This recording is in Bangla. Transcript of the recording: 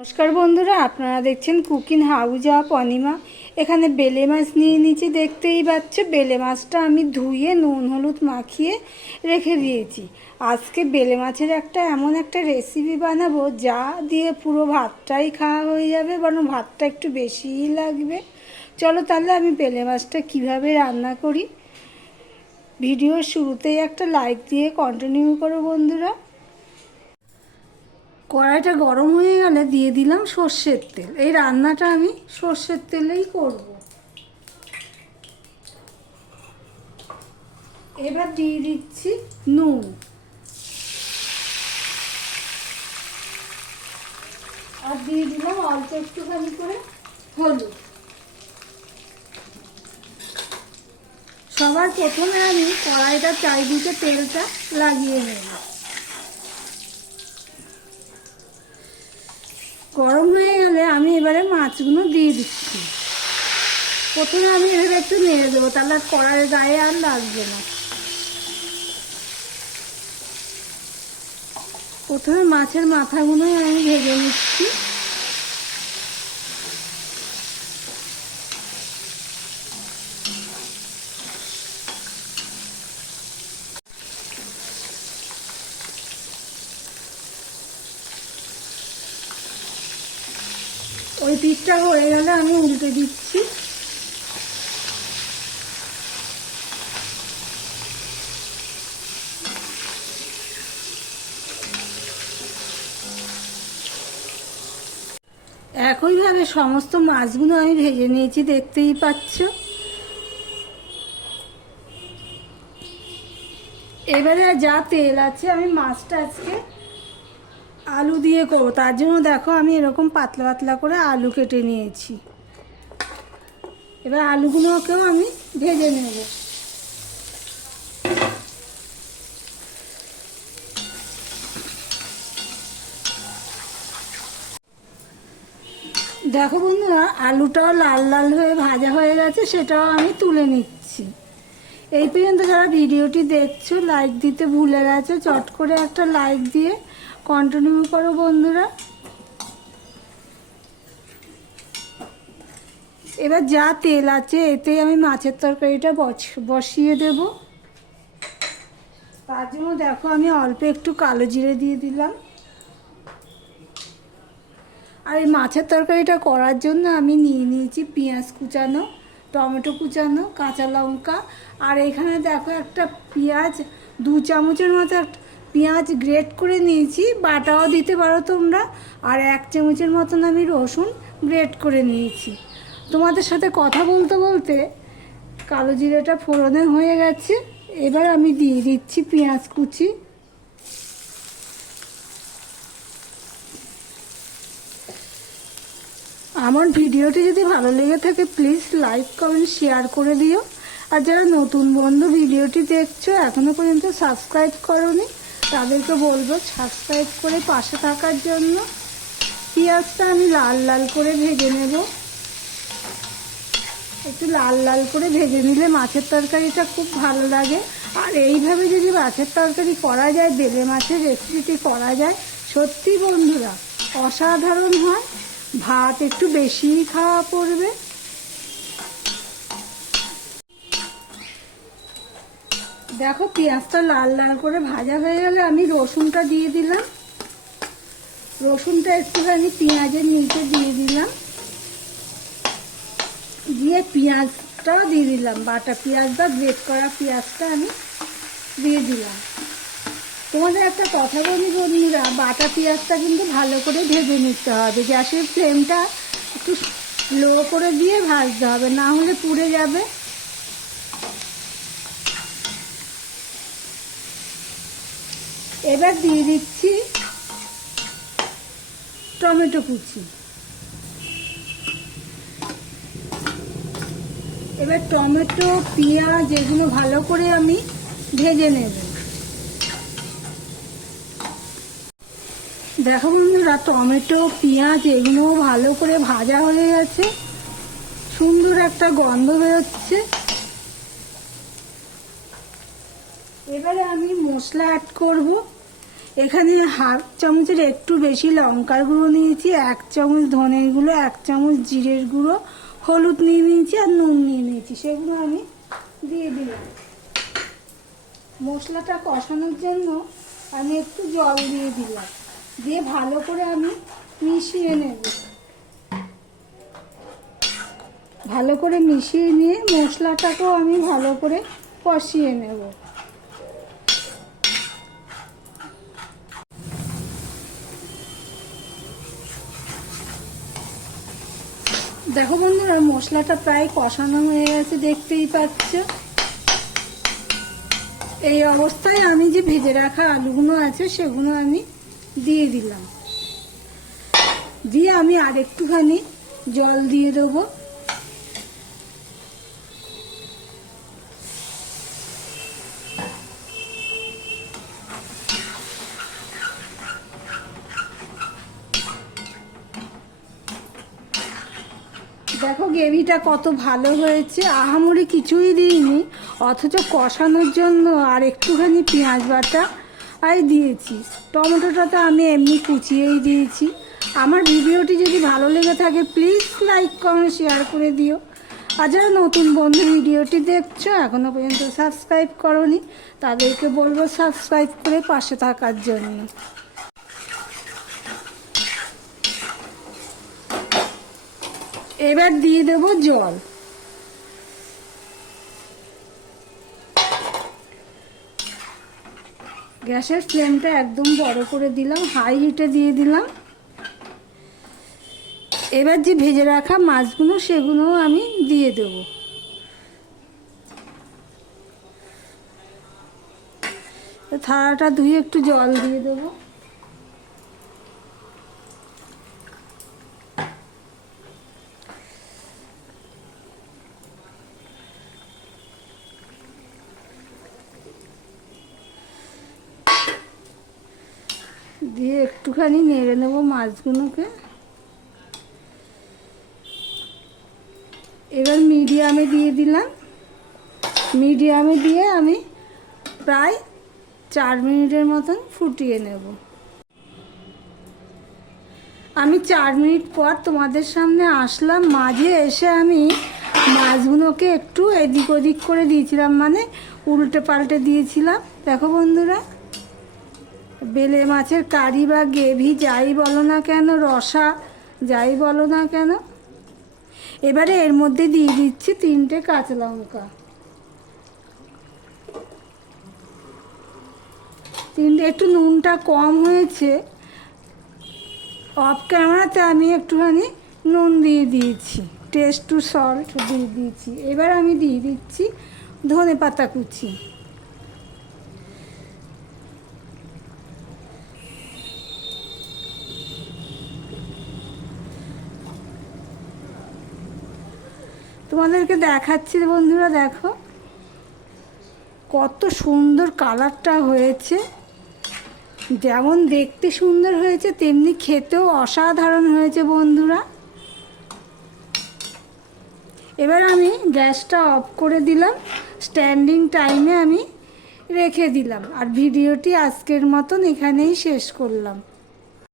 নমস্কার বন্ধুরা, আপনারা দেখছেন কুকিং হাউজ অফ অনিমা। এখানে বেলে মাছ নিয়ে নিয়েছি দেখতেই পাচ্ছ, বেলে মাছটা আমি ধুয়ে নুন, হলুদ মাখিয়ে রেখে দিয়েছি। আজকে বেলে মাছের একটা এমন একটা রেসিপি বানাবো, যা দিয়ে পুরো ভাতটাই খাওয়া হয়ে যাবে, বরং ভাতটা একটু বেশিই লাগবে। চলো তাহলে আমি বেলে মাছটা কীভাবে রান্না করি। ভিডিওর শুরুতেই একটা লাইক দিয়ে কন্টিনিউ করো বন্ধুরা। কড়াইটা গরম হয়ে গেলে দিয়ে দিলাম সর্ষের তেল। এই রান্নাটা আমি সর্ষের তেলেই করব। এবার দিয়ে দিচ্ছি নুন। আর দিয়ে দিলাম অল্প একটুখানি করে হলুদ। সবার প্রথমে আমি কড়াইটা চারিদিকে তেলটা লাগিয়ে নেব। গরম হয়ে গেলে আমি এবারে মাছগুলো দিয়ে দিচ্ছি। প্রথমে আমি এভাবে একটু নেড়ে দেবো, তাহলে আর কড়াইয়ের গায়ে আর লাগবে না। প্রথমে মাছের মাথাগুলোই আমি ভেজে নিচ্ছি। ওই পিঠটা হয়ে গেলে আমি উল্টে দিচ্ছি। একইভাবে সমস্ত মাছগুলো আমি ভেজে নিয়েছি, দেখতেই পাচ্ছ। এবারে যা তেল আছে, আমি মাছটা আজকে আলু দিয়ে করব। তার জন্য দেখো আমি এরকম পাতলা পাতলা করে আলু কেটে নিয়েছি। এবার আলুগুলোকেও আমি ভেজে নেব। দেখো বন্ধুরা, আলুটাও লাল লাল হয়ে ভাজা হয়ে গেছে, সেটাও আমি তুলে নিচ্ছি। এই পর্যন্ত যারা ভিডিওটি দেখছ লাইক দিতে ভুলে গেছো, চট করে একটা লাইক দিয়ে কন্টিনিউ করো বন্ধুরা। এবার যা তেল আছে এতে আমি মাছের তরকারিটা বস- বসিয়ে দেব। তার জন্য দেখো আমি অল্প একটু কালো জিরে দিয়ে দিলাম। আর এই মাছের তরকারিটা করার জন্য আমি নিয়ে নিয়েছি পেঁয়াজ কুচানো, টমেটো কুচানো, কাঁচা লঙ্কা। আর এখানে দেখো একটা পেঁয়াজ দু চামচের মতো একটা পেঁয়াজ গ্রেট করে নিয়েছি, বাটাও দিতে পারো তোমরা। আর এক চামচের মতন আমি রসুন গ্রেট করে নিয়েছি। তোমাদের সাথে কথা বলতে বলতে কালো জিরেটা ফোড়নে হয়ে গেছে। এবার আমি দিয়ে দিচ্ছি পেঁয়াজ কুচি। আমার ভিডিওটি যদি ভালো লেগে থাকে প্লিজ লাইক কমেন্ট শেয়ার করে দিও। আর যারা নতুন বন্ধু ভিডিওটি দেখছ, এখনও পর্যন্ত সাবস্ক্রাইব করনি। তাদেরকে বলব সাবস্ক্রাইব করে পাশে থাকার জন্য পেঁয়াজটা আমি লাল লাল করে ভেজে নেব। একটু লাল লাল করে ভেজে নিলে মাছের তরকারিটা খুব ভালো লাগে। আর এইভাবে যদি মাছের তরকারি করা যায়, বেলে মাছের রেসিপিটি করা যায়, সত্যি বন্ধুরা, অসাধারণ হয়। ভাত একটু বেশিই খাওয়া পড়বে। দেখো পেঁয়াজটা লাল লাল করে ভাজা হয়ে গেলে আমি রসুনটা দিয়ে দিলাম। রসুনটা একটুখানি পেঁয়াজের নিচে দিয়ে দিলাম। দিয়ে পেঁয়াজটাও দিয়ে দিলাম, বাটা পেঁয়াজ বা গ্রেট করা পেঁয়াজটা আমি দিয়ে দিলাম। তোমাদের একটা কথা বলি বন্ধুরা, বাটা পেঁয়াজটা কিন্তু ভালো করে ভেজে নিতে হবে। গ্যাসের ফ্লেমটা একটু লো করে দিয়ে ভাজতে হবে, না হলে পুড়ে যাবে। এবার দিয়ে দিচ্ছি টমেটো কুচি। এবার টমেটো, পেঁয়াজ এগুলো ভালো করে আমি ভেজে নেব। দেখো বন্ধুরা, টমেটো, পেঁয়াজ এগুলো ভালো করে ভাজা হয়ে গেছে। সুন্দর একটা গন্ধ বেরোচ্ছে। এবারে আমি মশলা অ্যাড করব। এখানে হাফ চামচের একটু বেশি লঙ্কার গুঁড়ো নিয়েছি, এক চামচ ধনের গুঁড়ো, এক চামচ জিরের গুঁড়ো, হলুদ নিয়ে নিয়েছি আর নুন নিয়ে নিয়েছি, সেগুলো আমি দিয়ে দিলাম। মশলাটা কষানোর জন্য আমি একটু জল দিয়ে দিলাম, দিয়ে ভালো করে আমি মিশিয়ে নেব। ভালো করে মিশিয়ে নিয়ে মশলাটাকেও আমি ভালো করে কষিয়ে নেব। দেখো বন্ধুরা, মশলাটা প্রায় কষানো হয়ে গেছে, দেখতেই পাচ্ছ? এই অবস্থায় আমি যে ভেজে রাখা আলুগুলো আছে, সেগুলো আমি দিয়ে দিলাম। দিয়ে আমি আর একটুখানি জল দিয়ে দেবো। দেখো গ্রেভিটা কত ভালো হয়েছে। আহামরি কিছুই দিইনি, অথচ কষানোর জন্য আর একটুখানি পেঁয়াজ বাটা আর দিয়েছি। টমেটোটা তো আমি এমনি কুচিয়েই দিয়েছি। আমার ভিডিওটি যদি ভালো লেগে থাকে প্লিজ লাইক কমেন্ট শেয়ার করে দিও। আর যারা নতুন বন্ধু ভিডিওটি দেখছ এখনও পর্যন্ত সাবস্ক্রাইব করনি, তাদেরকে বলব সাবস্ক্রাইব করে পাশে থাকার জন্য। এবার দিয়ে দেব জল। গ্যাসের ফ্লেমটা একদম বড় করে দিলাম, হাই হিটে দিয়ে দিলাম। এবার যে ভেজে রাখা মাছগুলো, সেগুলোও আমি দিয়ে দেব। থালাটা ধুয়ে একটু জল দিয়ে দেবো। দিয়ে একটুখানি নেড়ে নেব মাছগুলোকে। এবার মিডিয়ামে দিয়ে দিলাম। মিডিয়ামে দিয়ে আমি প্রায় চার মিনিটের মতন ফুটিয়ে নেব। আমি চার মিনিট পর তোমাদের সামনে আসলাম। মাঝে এসে আমি মাছগুলোকে একটু এদিক ওদিক করে দিয়েছিলাম মানে উল্টে পাল্টে দিয়েছিলাম। দেখো বন্ধুরা। বেলে মাছের কারি বা গ্রেভি, যাই বলো না কেন, রসা, যাই বলো না কেন? এবারে এর মধ্যে দিয়ে দিচ্ছি তিনটে কাঁচা লঙ্কা। তিনটে, একটু নুনটা কম হয়েছে। অফ ক্যামেরাতে আমি একটুখানি নুন দিয়ে দিয়েছি। টেস্ট টু সল্ট দিয়ে দিয়েছি। এবার আমি দিয়ে দিচ্ছি ধনে পাতা কুচি। তোমাদেরকে দেখাচ্ছি বন্ধুরা, দেখো। কত সুন্দর কালারটা হয়েছে। যেমন দেখতে সুন্দর হয়েছে, তেমনি খেতেও অসাধারণ হয়েছে বন্ধুরা। এবার আমি গ্যাসটা অফ করে দিলাম। স্ট্যান্ডিং টাইমে আমি রেখে দিলাম। আর ভিডিওটি আজকের মতন এখানেই শেষ করলাম।